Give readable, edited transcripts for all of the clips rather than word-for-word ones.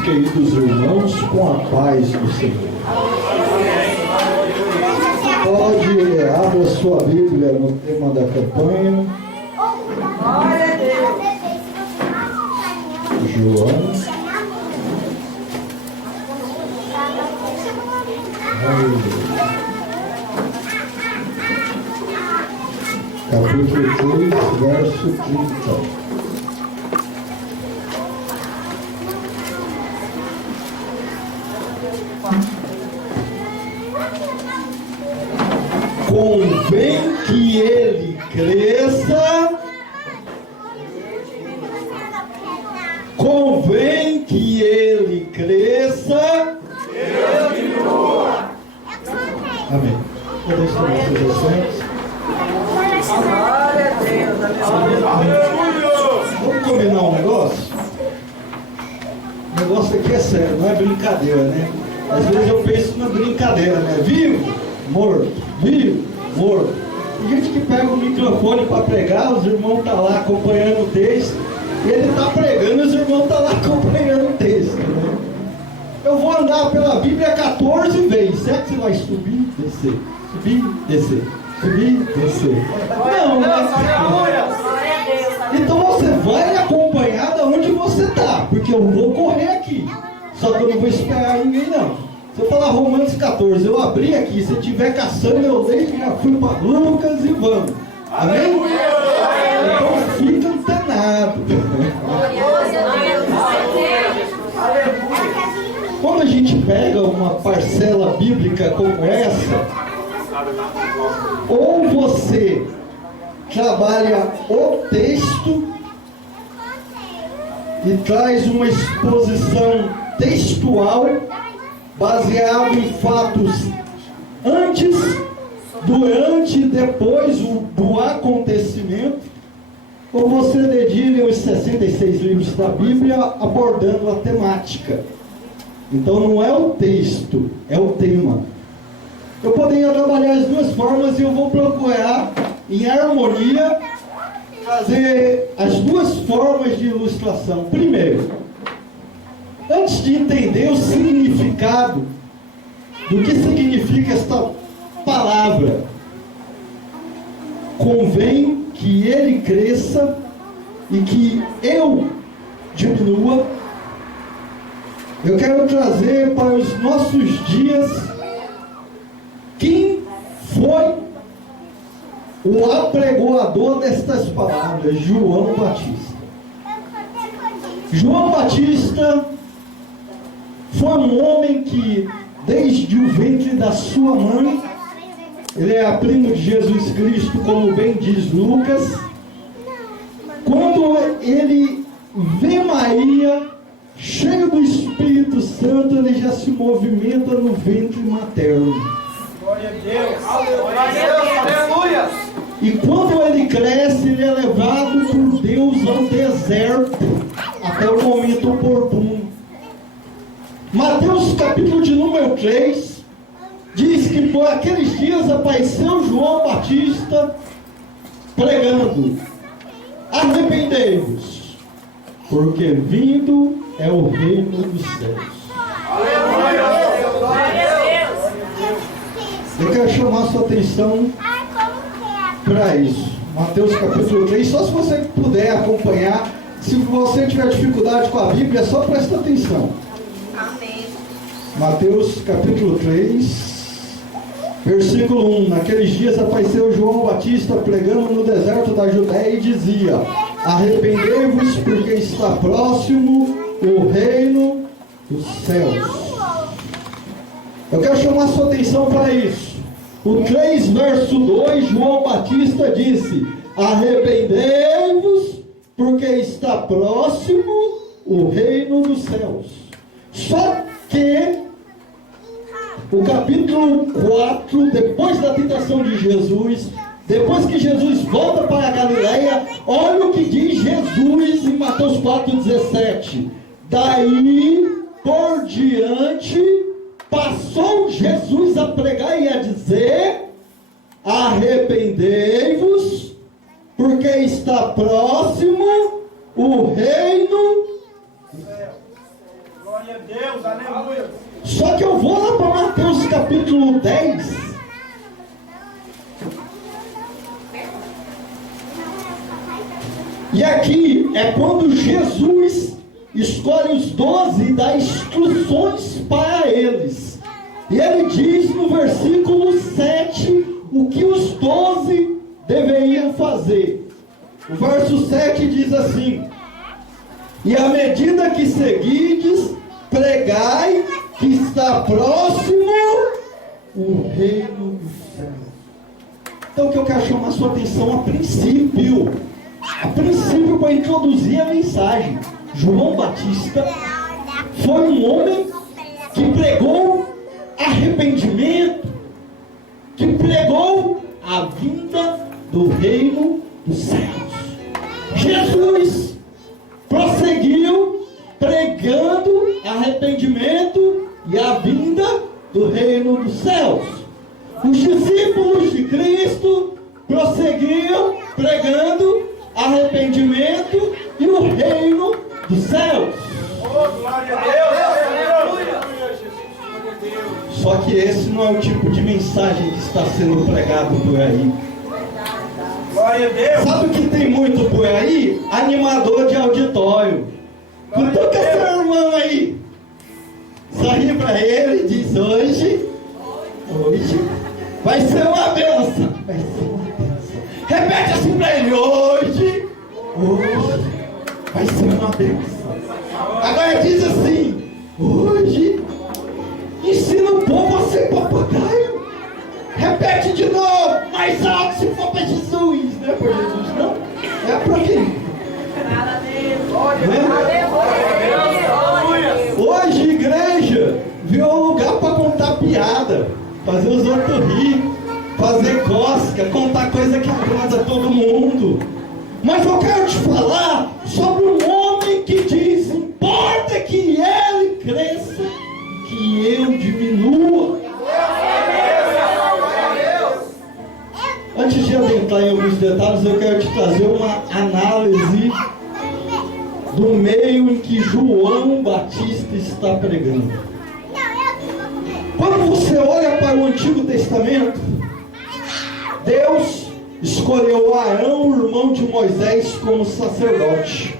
meus queridos irmãos, com a paz do Senhor. Pode abrir a sua Bíblia no tema da campanha. Glória a Deus. João. Capítulo 3, verso 30. Convém que ele cresça, convém que ele cresça, eu diminua. Amém. Podemos tomar seus assentos. Glória a Deus. Vamos combinar um negócio? O negócio aqui é sério, não é brincadeira, né? Às vezes eu penso na brincadeira, né? Vivo, morto, vivo, morto. Tem gente que pega o microfone para pregar, os irmãos estão lá acompanhando o texto, e ele está pregando e os irmãos estão lá acompanhando o texto, né? Eu vou andar pela Bíblia 14 vezes. Será que você vai subir, descer? Subir, descer. Subir, descer. Não, né? Então você vai acompanhar de onde você está, porque eu vou correr aqui. Só que eu não vou esperar ninguém, não. Se eu falar Romanos 14, eu abri aqui, se eu estiver caçando, eu leio, já fui para Lucas e vamos. Amém? Então fica antenado. Quando a gente pega uma parcela bíblica como essa, ou você trabalha o texto e traz uma exposição textual baseado em fatos antes, durante e depois do acontecimento, ou você dedica os 66 livros da Bíblia abordando a temática. Então não é o texto, é o tema. Eu poderia trabalhar as duas formas e eu vou procurar, em harmonia, fazer as duas formas de ilustração. Primeiro, antes de entender o significado do que significa esta palavra, convém que ele cresça e que eu diminua. Eu quero trazer para os nossos dias quem foi o apregoador destas palavras: João Batista. João Batista foi um homem que, desde o ventre da sua mãe, ele é primo de Jesus Cristo, como bem diz Lucas. Quando ele vê Maria, cheio do Espírito Santo, ele já se movimenta no ventre materno. Glória a Deus. Glória a Deus. Aleluia. E quando ele cresce, ele é levado por Deus ao deserto, até o momento oportuno. Mateus capítulo de número 3, diz que por aqueles dias apareceu João Batista pregando: arrependei-vos, porque vindo é o reino dos céus. Aleluia. Glória a Deus. Eu quero chamar a sua atenção para isso. Mateus capítulo 3, só se você puder acompanhar. Se você tiver dificuldade com a Bíblia, só presta atenção. Amém. Mateus capítulo 3, versículo 1. Naqueles dias apareceu João Batista pregando no deserto da Judéia e dizia: arrependei-vos, porque está próximo o reino dos céus. Eu quero chamar a sua atenção para isso. O 3, verso 2, João Batista disse: arrependei-vos, porque está próximo o reino dos céus. Só que o capítulo 4, depois da tentação de Jesus, depois que Jesus volta para a Galileia, olha o que diz Jesus em Mateus 4,17. Daí por diante, passou Jesus a pregar e a dizer: arrependei-vos, porque está próximo o reino. Glória a Deus, aleluia. Só que eu vou lá para Mateus capítulo 10. E aqui é quando Jesus escolhe os 12 e dá instruções para eles. E ele diz no versículo 7 o que os 12 deveriam fazer. O verso 7 diz assim: e à medida que seguides, pregai que está próximo o reino dos céus. Então o que eu quero chamar a sua atenção a princípio para introduzir a mensagem. João Batista foi um homem que pregou arrependimento, que pregou a vinda do reino dos céus. Jesus prosseguiu pregando arrependimento e a vinda do reino dos céus. Os discípulos de Cristo prosseguiam pregando arrependimento e o reino dos céus. Oh, glória a Deus, aleluia. Só que esse não é o tipo de mensagem que está sendo pregado por aí. Glória a Deus. Sabe o que tem muito por aí? Animador de auditório. Cutuca seu irmão aí. Sorri para ele e diz: hoje vai ser uma bênção. Vai ser uma bênção. Repete assim para ele: hoje vai ser uma bênção. Agora diz assim: hoje ensina o povo a ser papagaio. Repete de novo, mais alto se for para Jesus. Não é para Jesus, não? É para quem? Hoje, igreja, viu um lugar para contar piada, fazer os outros rir, fazer cosca, contar coisa que agrada todo mundo. Mas eu quero te falar sobre um homem que diz: importa que ele cresça, que eu diminua. Antes de adentrar em alguns detalhes, eu quero te trazer uma análise do meio em que João Batista está pregando. Quando você olha para o Antigo Testamento, Deus escolheu Arão, irmão de Moisés, como sacerdote.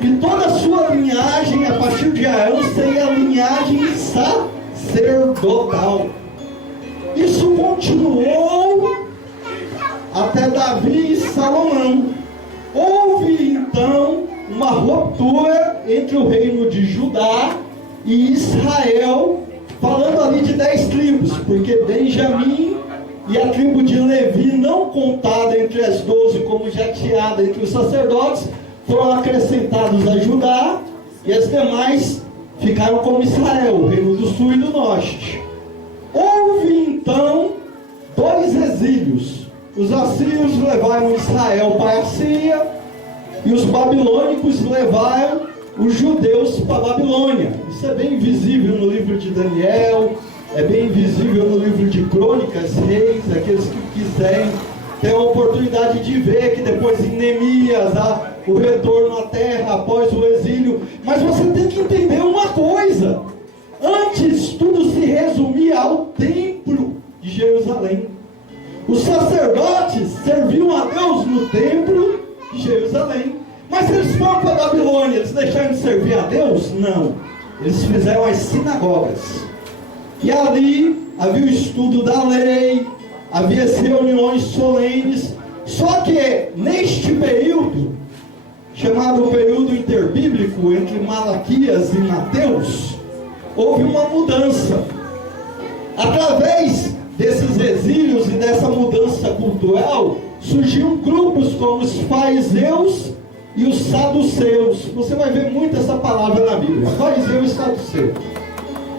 E toda a sua linhagem, a partir de Arão, seria a linhagem sacerdotal. Isso continuou até Davi e Salomão. Houve então uma ruptura entre o reino de Judá e Israel, falando ali de 10 tribos, porque Benjamim e a tribo de Levi, não contada entre as 12 como jateada entre os sacerdotes, foram acrescentados a Judá, e as demais ficaram como Israel, o reino do sul e do norte. Houve então 2 exílios. Os assírios levaram Israel para a Síria, e os babilônicos levaram os judeus para a Babilônia. Isso é bem visível no livro de Daniel, é bem visível no livro de Crônicas, Reis. Aqueles que quiserem ter a oportunidade de ver que depois em Neemias há o retorno à terra após o exílio. Mas você tem que entender uma coisa: antes tudo se resumia ao templo de Jerusalém. Os sacerdotes serviam a Deus no templo de Jerusalém. Mas eles foram para a Babilônia, eles deixaram de servir a Deus? Não. Eles fizeram as sinagogas. E ali havia o estudo da lei, havia as reuniões solenes. Só que neste período, chamado período interbíblico, entre Malaquias e Mateus, houve uma mudança. Através desses exílios e dessa mudança cultural, surgiram grupos como os fariseus e os saduceus. Você vai ver muito essa palavra na Bíblia: fariseu e saduceu.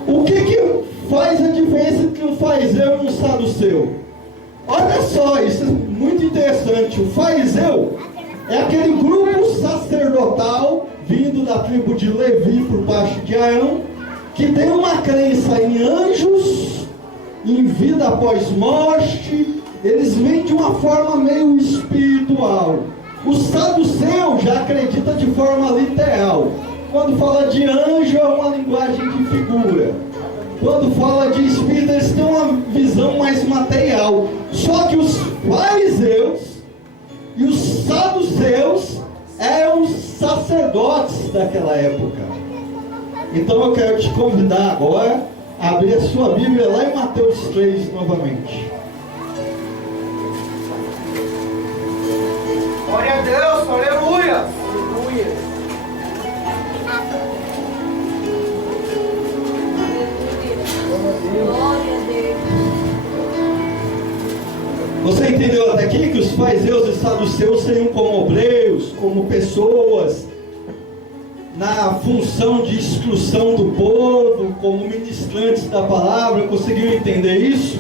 O que faz a diferença entre um fariseu e um saduceu? Olha só, isso é muito interessante. O fariseu é aquele grupo sacerdotal vindo da tribo de Levi por parte de Arão, que tem uma crença em anjos, em vida após morte. Eles vêm de uma forma meio espiritual. O saduceu já acredita de forma literal. Quando fala de anjo, é uma linguagem de figura. Quando fala de espírito, eles têm uma visão mais material. Só que os fariseus e os saduceus eram os sacerdotes daquela época. Então eu quero te convidar agora a abrir a sua Bíblia lá em Mateus 3 novamente. Glória a Deus, aleluia. Aleluia. Glória a Deus. Você entendeu até aqui que os fariseus e saduceus seriam como obreiros, como pessoas na função de instrução do povo, como ministrantes da palavra? Conseguiu entender isso?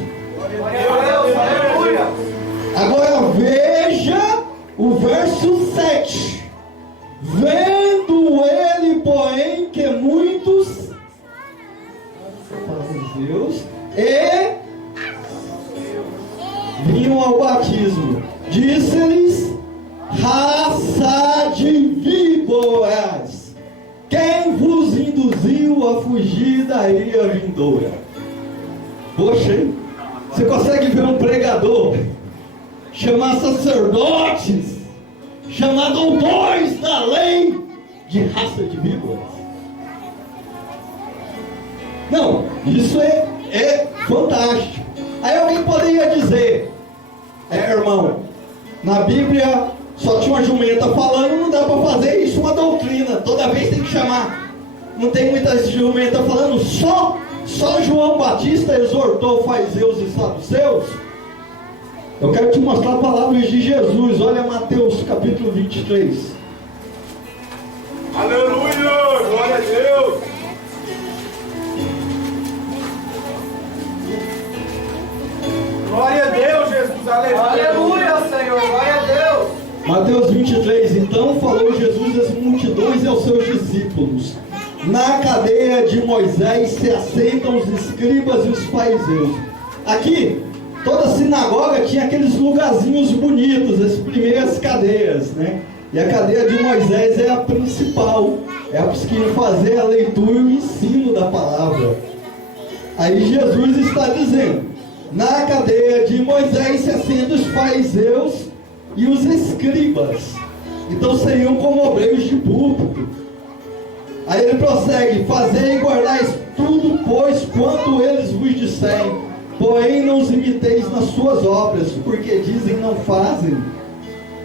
Glória a Deus, aleluia. Agora veja o verso 7. Vendo ele, porém, que muitos fariseus vinham ao batismo, disse-lhes: raça de víboras, quem vos induziu a fugir da ira vindoura? Poxa, hein? Você consegue ver um pregador chamar sacerdotes, chamar doutores da lei de raça de víboras? Não, isso é fantástico. Aí alguém poderia dizer: irmão, na Bíblia só tinha uma jumenta falando, não dá para fazer isso uma doutrina, toda vez tem que chamar. Não tem muitas jumentas falando, só João Batista exortou fariseus e saduceus. Eu quero te mostrar palavras de Jesus. Olha Mateus capítulo 23. Aleluia, glória a Deus. Glória a Deus, Jesus, aleluia. Aleluia, Senhor, glória a Deus. Mateus 23, então falou Jesus às multidões e aos seus discípulos: na cadeia de Moisés se assentam os escribas e os fariseus. Aqui, toda sinagoga tinha aqueles lugarzinhos bonitos, as primeiras cadeias, né? E a cadeia de Moisés é a principal, é a que iam fazer a leitura e o ensino da palavra. Aí Jesus está dizendo: na cadeia de Moisés se assentam os fariseus e os escribas. Então seriam como obreiros de púlpito. Aí ele prossegue: fazei e guardais tudo, pois, quanto eles vos disserem, porém não os imiteis nas suas obras, porque dizem não fazem.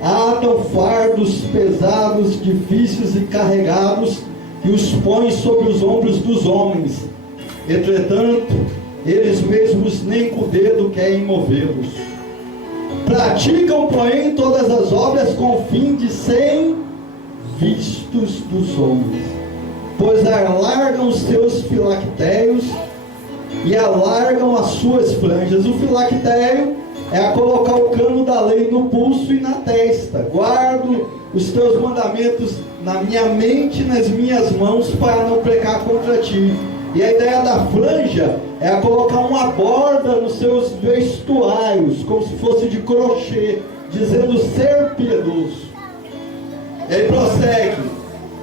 Atam fardos pesados, difíceis e carregados, e os põem sobre os ombros dos homens. Entretanto, eles mesmos nem com o dedo querem movê-los. Praticam, porém, todas as obras com o fim de serem vistos dos homens, pois alargam os seus filactérios e alargam as suas franjas. O filactério é a colocar o cano da lei no pulso e na testa. Guardo os teus mandamentos na minha mente e nas minhas mãos, para não pecar contra ti. E a ideia da franja é a colocar uma borda nos seus vestuários, como se fosse de crochê, dizendo ser piedoso. Ele prossegue: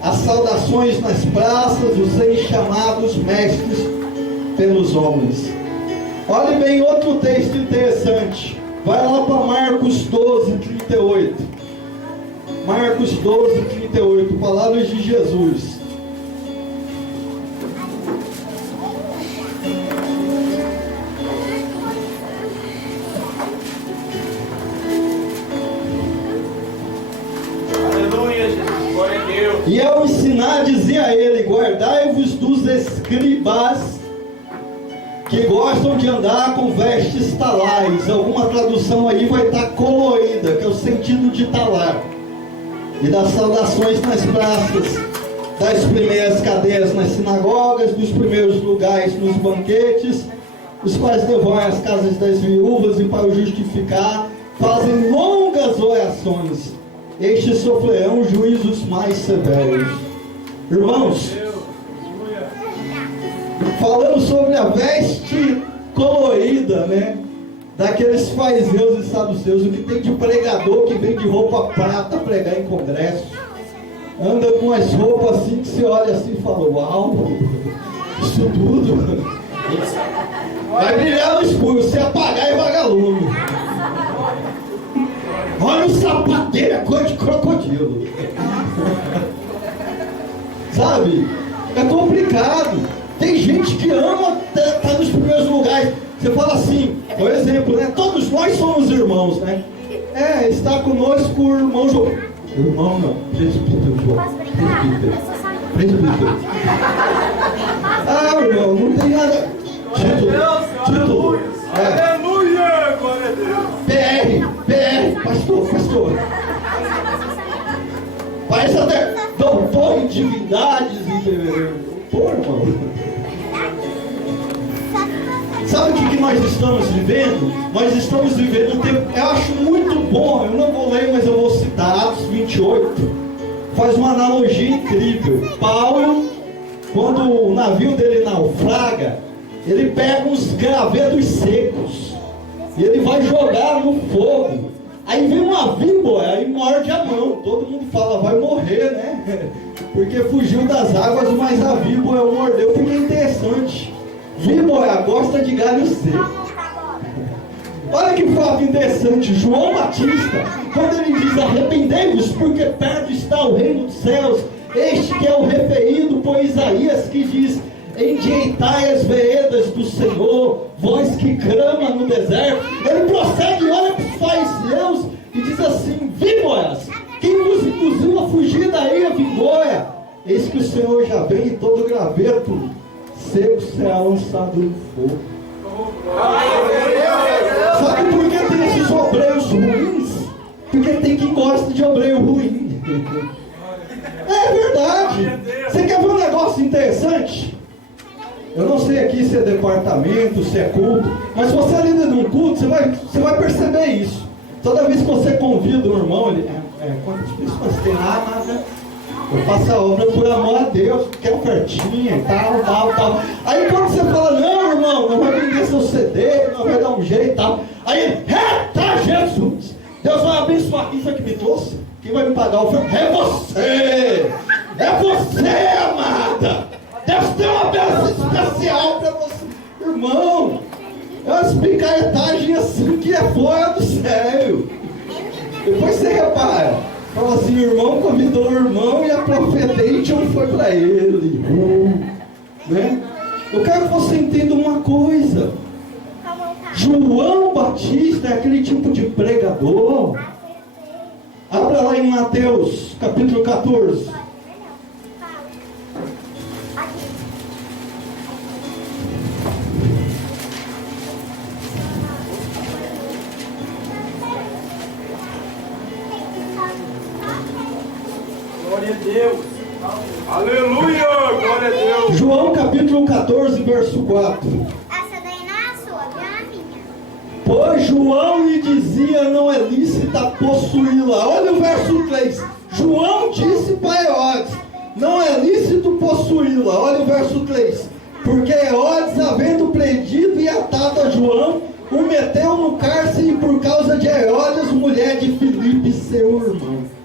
as saudações nas praças, os serem chamados mestres pelos homens. Olhe bem outro texto interessante. Vai lá para Marcos 12, 38. Marcos 12, 38. Palavras de Jesus. E ao ensinar, dizia a ele: guardai-vos dos escribas, que gostam de andar com vestes talais. Alguma tradução aí vai estar colorida, que é o sentido de talar. E das saudações nas praças, das primeiras cadeiras nas sinagogas, dos primeiros lugares nos banquetes, os quais devoram as casas das viúvas, e para o justificar fazem longas orações. Estes sofrerão juízos mais severos. Irmãos, falando sobre a veste colorida, né, daqueles fariseus e saduceus, o que tem de pregador que vem de roupa prata pregar em congresso, anda com as roupas assim que você olha assim e fala, uau, isso tudo vai brilhar no escuro, você apagar e vagalume. Olha o sapato dele, é cor de crocodilo. Sabe? É complicado. Tem gente que ama estar nos primeiros lugares. Você fala assim, por exemplo, né? Todos nós somos irmãos, né? Está conosco o irmão João. Irmão não, presbítero João. Posso brincar? Presbítero. Eu sou só menina. Presbítero. Ah, irmão, não tem nada. Título. Aleluia! Glória a Deus! PR, pastor. Parece até doutor em divindades e fevereiro. Pô, irmão. Sabe o que nós estamos vivendo? Nós estamos vivendo um tempo, eu acho muito bom, eu não vou ler, mas eu vou citar Atos 28, faz uma analogia incrível. Paulo, quando o navio dele naufraga, ele pega uns gravetos secos e ele vai jogar no fogo. Aí vem uma víbora e morde a mão. Todo mundo fala, vai morrer, né? Porque fugiu das águas, mas a víbora mordeu. Porque é interessante. Víbora gosta de galho seco. Olha que fato interessante. João Batista, quando ele diz, arrependei-vos, porque perto está o reino dos céus. Este que é o referido por Isaías, que diz, endireitai as veredas do Senhor, vós que clama no deserto. Ele prossegue, olha para os fariseus e diz assim, víboras, quem vos induziu a fugir da ilha vindoura? Eis que o Senhor já vem e todo graveto seco será lançado no fogo. Sabe por que tem esses obreiros ruins? Porque tem quem gosta de obreiro ruim. É verdade. Você quer ver um negócio interessante? Eu não sei aqui se é departamento, se é culto, mas se você é líder de um culto, você vai perceber isso. Toda vez que você convida um irmão, ele, quantas pessoas tem lá, nada? Eu faço a obra por amor a Deus, quer ofertinha e tal. Aí quando você fala, não, irmão, não vai vender seu CD, não vai dar um jeito e tal. Aí, tá Jesus! Deus vai abençoar. Isso aqui me trouxe? Quem vai me pagar a oferta? É você! É você, amada! Deus tem uma bênção especial para você. Irmão, é uma picaretagem assim que é fora do sério. Depois você repara. Fala assim, o irmão convidou o irmão e a profetente não foi para ele. Né? Eu quero que você entenda uma coisa. João Batista é aquele tipo de pregador. Abra lá em Mateus, capítulo 14. Glória a Deus! Aleluia! Glória a Deus! João capítulo 14, verso 4. Essa daí não é a sua, viu? É a minha. Pois João lhe dizia, não é lícita possuí-la. Olha o verso 3. João disse para Herodes, não é lícito possuí-la. Olha o verso 3. Porque Herodes, havendo prendido e atado a João, o meteu no cárcere por causa de Herodes, mulher de Filipe, seu irmão.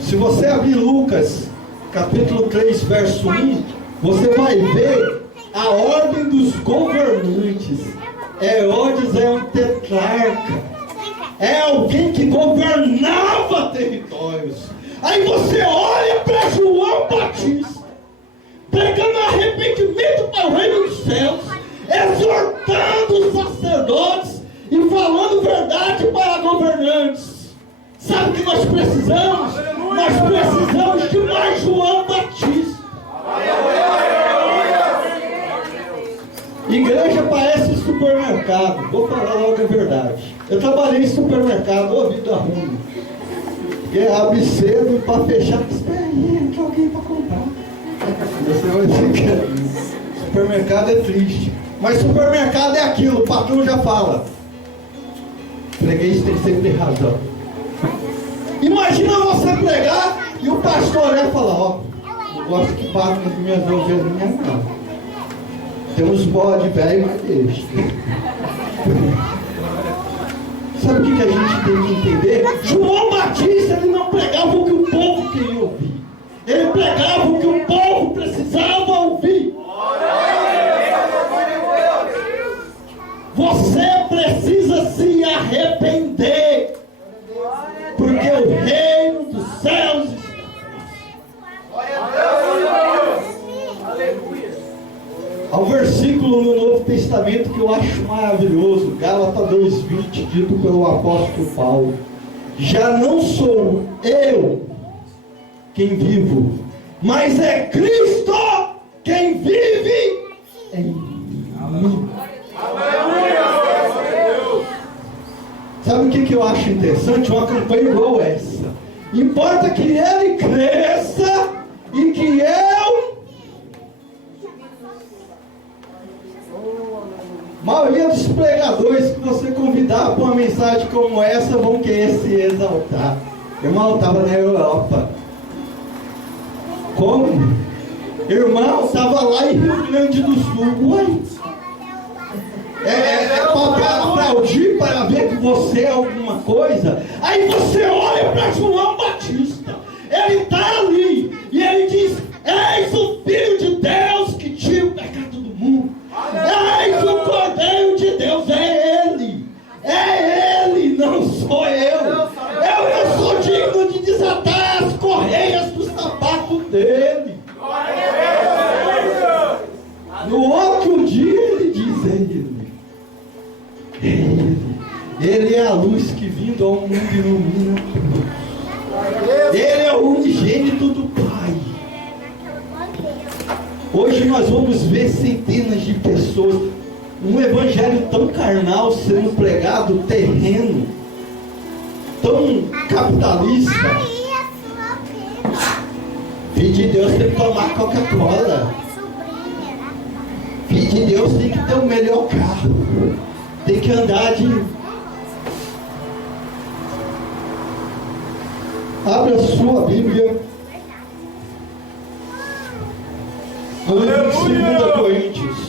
Se você abrir Lucas, capítulo 3, verso 1, você vai ver a ordem dos governantes. Herodes é um tetrarca, é alguém que governava territórios. Aí você olha para João Batista, pregando arrependimento para o reino dos céus, exortando os sacerdotes e falando verdade para governantes. Sabe o que nós precisamos? Nós precisamos de mais João Batista. Igreja parece supermercado. Vou falar logo a verdade. Eu trabalhei em supermercado, ô vida ruim. Porque abre cedo para fechar. Espera aí, não tem alguém para comprar. Você vai ficar. Supermercado é triste. Mas supermercado é aquilo, o patrão já fala. Freguês tem sempre razão. Imagina você pregar e o pastor falar, ó, não gosto que batam nas minhas ovelhinhas não. Tem uns bode velho, mas deixa. Sabe o que a gente tem que entender? João Batista, ele não pregava o porque o reino dos céus. Glória a Deus. Aleluia. Há um versículo no Novo Testamento que eu acho maravilhoso, Gálatas 2:20, dito pelo apóstolo Paulo: já não sou eu quem vivo, mas é Cristo quem vive em mim. Aleluia. Sabe o que eu acho interessante? Uma campanha igual essa. Importa que ele cresça e que eu... A maioria dos pregadores que você convidar para uma mensagem como essa vão querer se exaltar. Irmão, estava na Europa. Como? Irmão, estava lá em Rio Grande do Sul. Uai? É para aplaudir, para ver que você é alguma coisa. Aí você olha para João Batista. Ele está ali. E ele diz: eis o Filho de Deus que tira o pecado do mundo. Eis o Cordeiro de Deus. É Ele. É Ele, não sou eu. Eu não sou digno de desatar as correias do sapato dele. No outro dia ele diz: Ele é a luz que vindo ao mundo ilumina. Ele é o unigênito do Pai. Hoje nós vamos ver centenas de pessoas, um evangelho tão carnal sendo pregado, terreno, tão capitalista. Filho de Deus tem que tomar Coca-Cola. Filho de Deus tem que ter o melhor carro. Tem que andar de... Abre a sua Bíblia no livro de 2 Coríntios.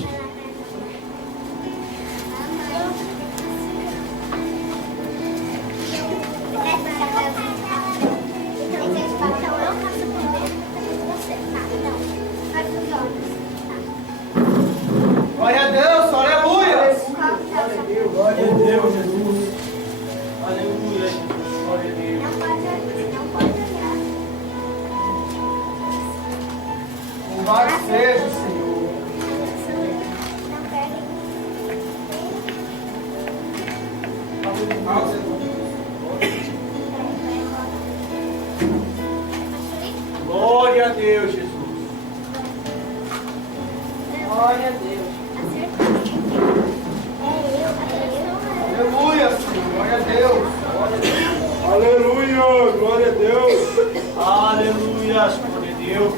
Glória a Deus, aleluia. Glória a Deus, Jesus. Aleluia. Glória a Deus. Louvado seja o Senhor. Glória a Deus, Jesus. Glória a Deus. Aleluia, Senhor. Glória a Deus. Glória a Deus. Aleluia. Glória a Deus. Aleluia. Glória a Deus.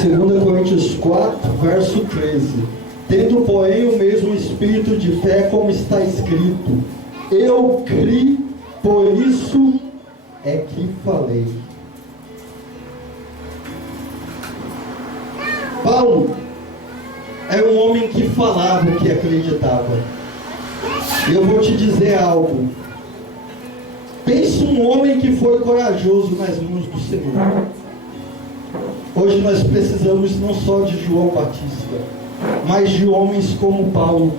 Segunda Coríntios 4, verso 13. Tendo, porém, o mesmo espírito de fé, como está escrito: eu criei, por isso é que falei. Paulo era um homem que falava o que acreditava. E eu vou te dizer algo. Pense um homem que foi corajoso nas mãos do Senhor. Hoje nós precisamos não só de João Batista, mas de homens como Paulo.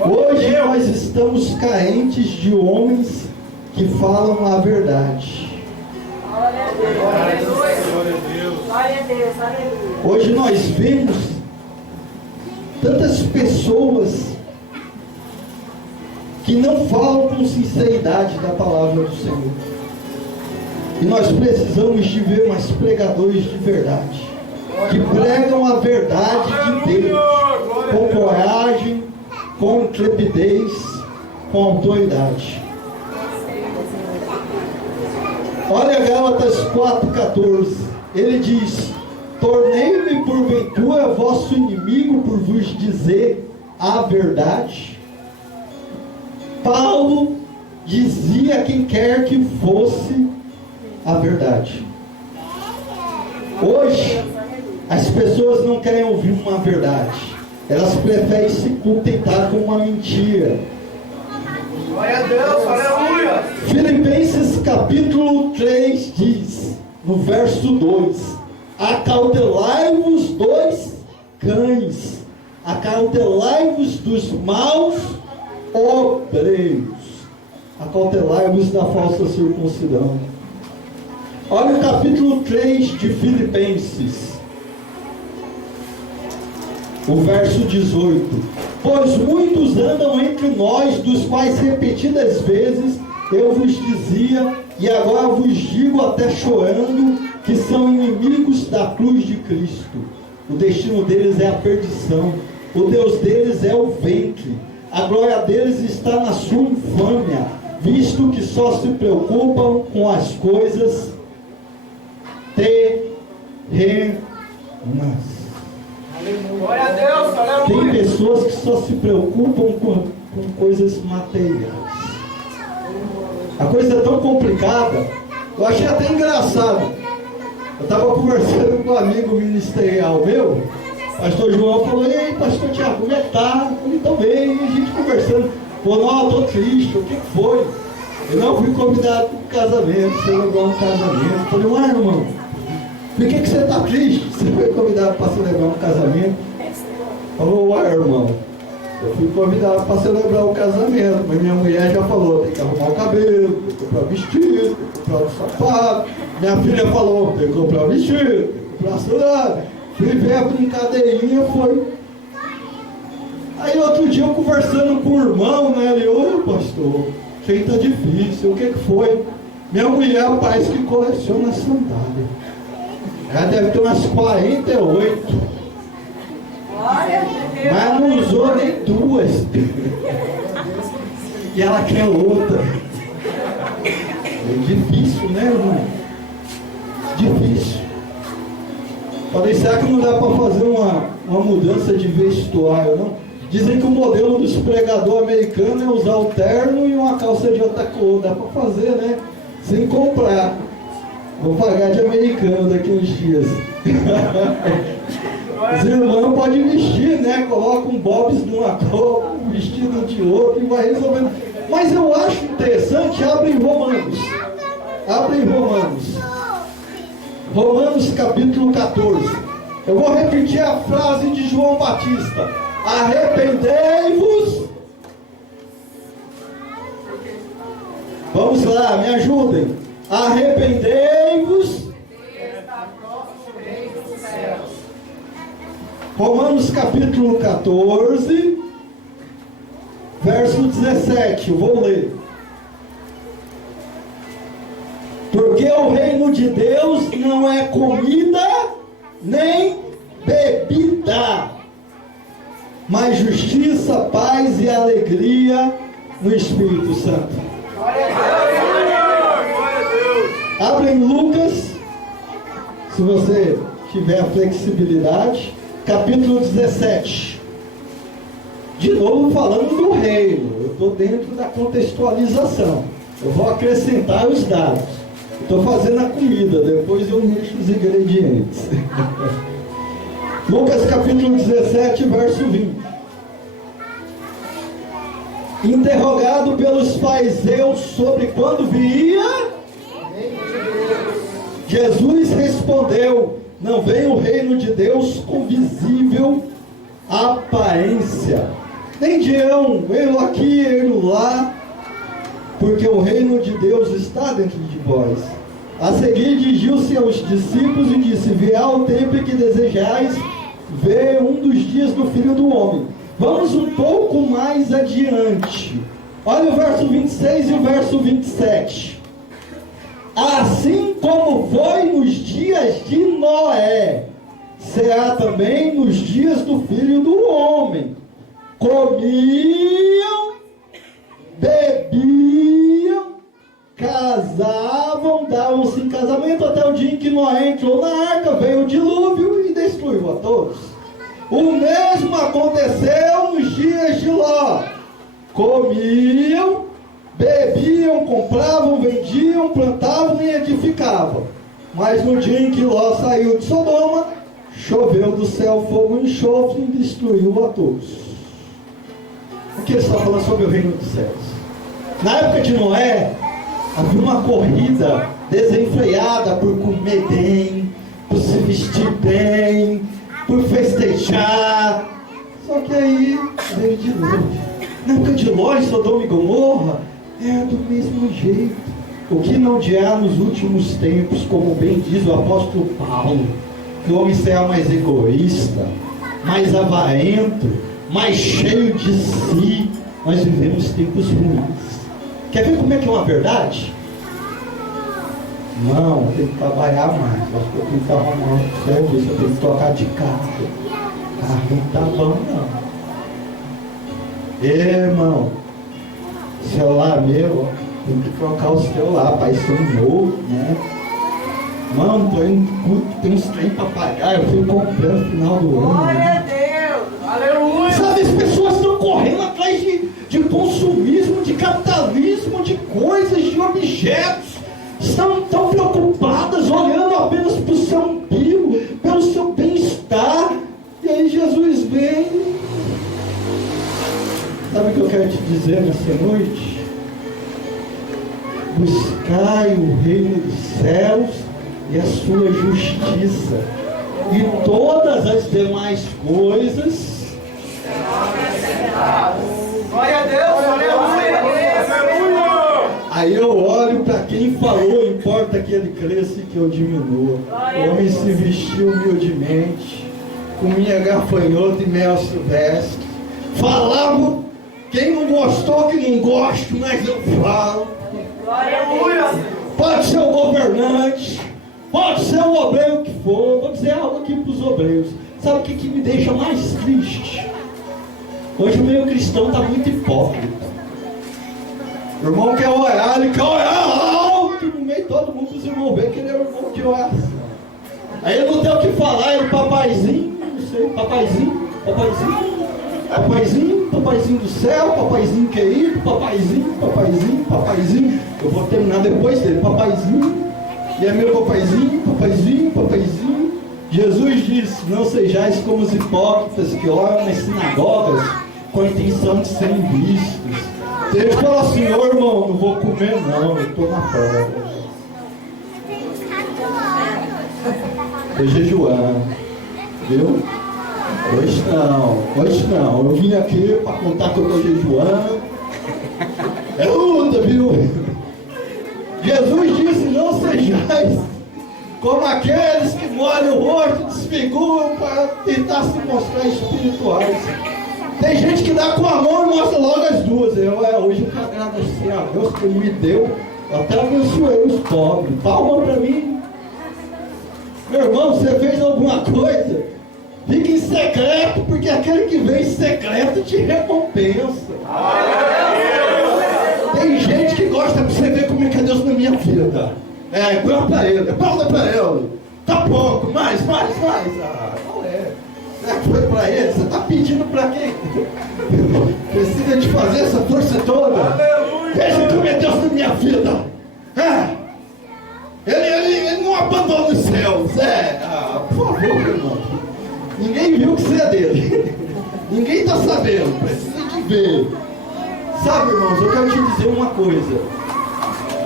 Hoje nós estamos carentes de homens que falam a verdade. Glória a Deus. Glória a Deus. Aleluia. Hoje nós vemos tantas pessoas que não falam com sinceridade da palavra do Senhor. E nós precisamos de ver mais pregadores de verdade, que pregam a verdade de Deus, com coragem, com intrepidez, com autoridade. Olha Gálatas 4,14. Ele diz: tornei-me porventura vosso inimigo por vos dizer a verdade. Paulo dizia a quem quer que fosse a verdade. Hoje as pessoas não querem ouvir uma verdade, elas preferem se contentar com uma mentira. Glória a Deus, aleluia. Filipenses capítulo 3 diz, no verso 2: acautelai-vos dos cães, acautelai-vos dos maus obreiros, acautelai-vos da falsa circuncisão. Olha o capítulo 3 de Filipenses, o verso 18. Pois muitos andam entre nós, dos quais repetidas vezes eu vos dizia, e agora vos digo até chorando, que são inimigos da cruz de Cristo. O destino deles é a perdição, o Deus deles é o ventre, a glória deles está na sua infâmia, visto que só se preocupam com as coisas terrenas. Glória a Deus, aleluia. Tem pessoas que só se preocupam com coisas materiais. A coisa é tão complicada. Eu achei até engraçado. Eu estava conversando com um amigo ministerial meu, pastor João, falou: e aí, pastor Tiago, como é que tá? Eu falei: tô bem. E a gente conversando. Falou: não, eu tô triste. O que foi? Eu não fui convidado para um casamento, celebrar um casamento. Eu falei: ué, irmão, por que você está triste? Você foi convidado para celebrar um casamento? Falou: ué, irmão, eu fui convidado para celebrar um casamento, mas minha mulher já falou: tem que arrumar o cabelo, tem que comprar vestido, tem que comprar um sapato. Minha filha falou: tem que comprar vestido, tem que comprar sandália. Fui ver a brincadeirinha, foi. Aí outro dia eu conversando com o irmão, né? Ele: ô pastor, quem tá difícil, o que foi? Minha mulher parece que coleciona sandália. Ela deve ter umas 48. Mas não usou nem duas. E ela quer outra. É difícil, né, irmão? Difícil. Falei: será que não dá para fazer uma mudança de vestuário, não? Dizem que o modelo dos pregadores americanos é usar o terno e uma calça de outra cor. Dá para fazer, né? Sem comprar. Vou pagar de americano daqui uns dias. Os irmãos podem vestir, né? Coloca um bobs de uma cor, um vestido de outro e vai resolvendo. Mas eu acho interessante, abre em Romanos. Abre em Romanos. Romanos capítulo 14. Eu vou repetir a frase de João Batista: arrependei-vos. Vamos lá, me ajudem. Arrependei-vos. Romanos capítulo 14, verso 17, eu vou ler. Porque o reino de Deus não é comida nem bebida, mas justiça, paz e alegria no Espírito Santo. Abre em Lucas, se você tiver a flexibilidade, capítulo 17. De novo falando do reino. Eu estou dentro da contextualização. Eu vou acrescentar os dados. Estou fazendo a comida, depois eu mexo os ingredientes. Lucas capítulo 17, verso 20. Interrogado pelos fariseus sobre quando viria, Jesus respondeu: não vem o reino de Deus com visível aparência, nem dirão ele aqui, ele lá, porque o reino de Deus está dentro de vós. A seguir dirigiu-se aos discípulos e disse: virá o tempo em que desejais ver um dos dias do Filho do Homem. Vamos um pouco mais adiante. Olha o verso 26 e o verso 27. Assim como foi nos dias de Noé, será também nos dias do Filho do Homem. Comiam, bebiam, casavam, davam-se em casamento, até o dia em que Noé entrou na arca, veio o dilúvio e destruiu a todos. O mesmo aconteceu nos dias de Ló. Comiam, bebiam, compravam, vendiam, plantavam e edificavam. Mas no dia em que Ló saiu de Sodoma, choveu do céu fogo e enxofre e destruiu a todos. O que ele está falando sobre o reino dos céus? Na época de Noé, havia uma corrida desenfreada por comer bem, por se vestir bem, por festejar. Só que aí veio de novo. Na época de Ló, Sodoma e Gomorra, era do mesmo jeito. O que não dirá nos últimos tempos, como bem diz o apóstolo Paulo, que o homem será mais egoísta, mais avarento, mais cheio de si. Nós vivemos tempos ruins. Quer ver como é que é uma verdade? Não, tem que trabalhar mais. Acho que eu tenho que arrumar um serviço, eu tenho que trocar de carro. Carro não tá bom, não. Irmão, celular meu, tem que trocar o celular, pai, sou novo, né? Mano, tô indo culto, tem uns trem pra pagar, eu fui comprando no final do ano. Glória a Deus! Aleluia! Sabe, as pessoas estão correndo atrás de consumismo, de capitalismo, de coisas, de objetos. Estão tão preocupadas, olhando apenas para o seu umbigo, pelo seu bem-estar. E aí Jesus vem. Sabe o que eu quero te dizer nessa noite? Buscai o reino dos céus e a sua justiça, e todas as demais coisas. Glória a Deus! Aleluia! Aí eu olho para quem falou, importa que ele cresça e que eu diminua. O homem se vestiu humildemente, comia gafanhoto e mel silvestre. Falava, quem não gostou, que não goste, mas eu falo. Aleluia! Pode ser o governante, pode ser o obreiro que for. Vou dizer algo aqui para os obreiros. Sabe o que me deixa mais triste? Hoje o meio cristão está muito hipócrita. O irmão quer orar, ele quer orar alto no meio de todo mundo, os irmãos veem que ele é o irmão de oração. Aí ele não tem o que falar, ele papaizinho, não sei, papaizinho do céu, papaizinho querido, papaizinho. Eu vou terminar depois dele, papaizinho, e é meu papaizinho. Jesus disse, não sejais como os hipócritas que oram nas sinagogas com a intenção de serem vistos. Ele falou assim, ô irmão, não vou comer não, eu estou na prova. Estou jejuando, viu? Hoje não, eu vim aqui para contar que eu estou jejuando. É luta, viu? Jesus disse, não sejais como aqueles que molham o rosto, desfiguram para tentar se mostrar espirituais. Tem gente que dá com a mão e mostra logo as duas. Hoje eu quero agradecer a Deus que Ele me deu. Eu até abençoei os pobres. Palma para mim. Meu irmão, você fez alguma coisa? Fica em secreto, porque aquele que vem em secreto te recompensa. Tem gente que gosta para você ver como é que é Deus na minha vida. Aplauda para ele. Tá pouco, mais. Qual é? Foi para ele, você está pedindo para quem? Precisa de fazer essa força toda? Aleluia! Veja como é Deus na minha vida. Ele não abandona os céus. Por favor, irmão. Ninguém viu que você é dele. Ninguém está sabendo. Precisa de ver. Sabe, irmãos, eu quero te dizer uma coisa.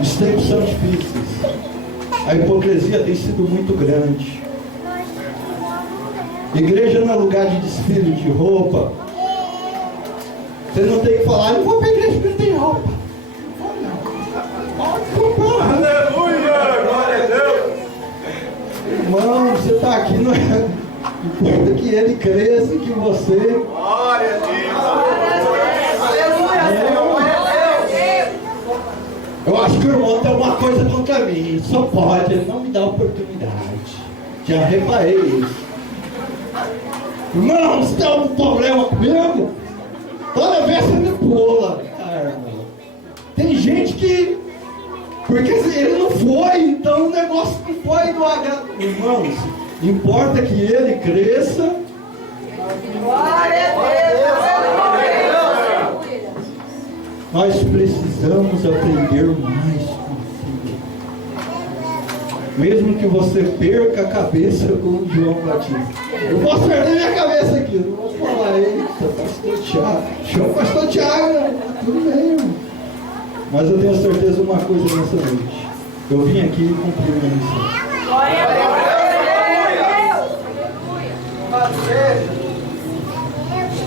Os tempos são difíceis. A hipocrisia tem sido muito grande. Igreja não é lugar de desfile de roupa. Você não tem que falar, eu vou para a igreja porque não tem roupa. Pode comprar. Aleluia! Glória a Deus! Irmão, você está aqui, não é? Importa que ele cresça e que você. Glória a Deus! Aleluia! Glória a Deus! Eu acho que o irmão tem uma coisa contra mim. Só pode, ele não me dá oportunidade. Já reparei isso. Irmão, você tem algum problema comigo? Toda vez você me pula. Irmão. Tem gente que, porque ele não foi, então o negócio não foi do agrado. Irmãos, importa que ele cresça. Glória a Deus! Nós precisamos aprender mais com o Senhor. Mesmo que você perca a cabeça como João Batista. Eu posso perder minha cabeça aqui, não vou falar, eita, pastor Tiago. Chama o pastor Tiago, tudo bem, irmão. Mas eu tenho certeza de uma coisa nessa noite. Eu vim aqui cumprir minha missão. Glória a Deus!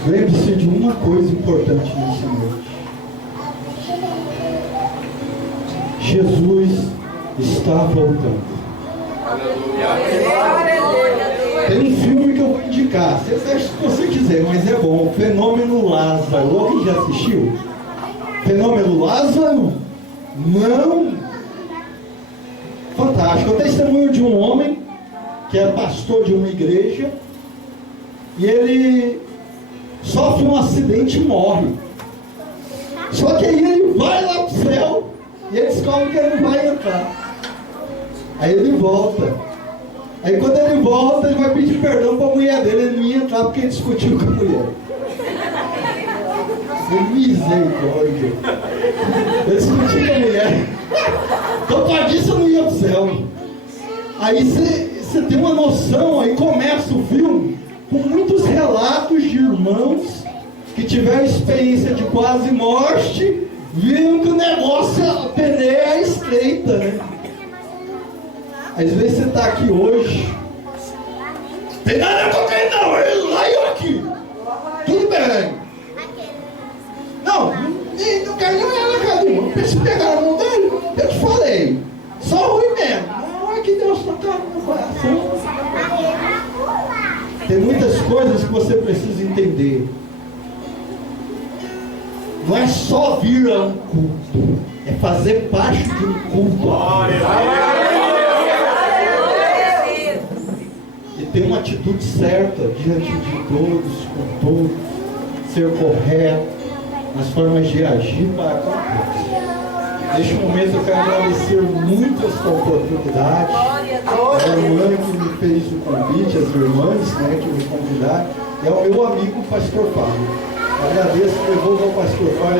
lembre-se de uma coisa importante nessa noite. Jesus está voltando. Tem um filme que eu vou indicar, você assiste se você quiser, mas é bom. Fenômeno Lázaro. Alguém já assistiu? Fenômeno Lázaro? Não. Fantástico. É o testemunho de um homem que é pastor de uma igreja e ele sofre um acidente e morre. Só que aí ele vai lá pro céu e ele descobre que ele não vai entrar. Aí ele volta. Aí quando ele volta, ele vai pedir perdão para a mulher dele. Ele não ia entrar porque ele discutiu com a mulher. Misericórdia. Ele discutiu com a mulher. Então para disso eu não ia pro céu. Aí você tem uma noção. Aí começa o filme com muitos relatos de irmãos que tiveram experiência de quase morte, viram que o negócio, a peneira é estreita, né? Às vezes você está aqui hoje, tem nada com quem não, ele lá e eu aqui, tudo bem. Não quero nem olhar na cara nenhuma, não se pegar a mão dele, eu te falei, só ruim mesmo. Não é que Deus tocar no meu coração. Tem muitas coisas que você precisa entender. Não é só vir a um culto, é fazer parte de um culto. E ter uma atitude certa diante de todos, com todos, ser correto nas formas de agir para com todos. Neste momento eu quero agradecer muito esta oportunidade. A irmã que me fez o convite, as irmãs, né, que me convidaram, e ao meu amigo pastor Paulo. Agradeço e devolvo ao pastor Paulo.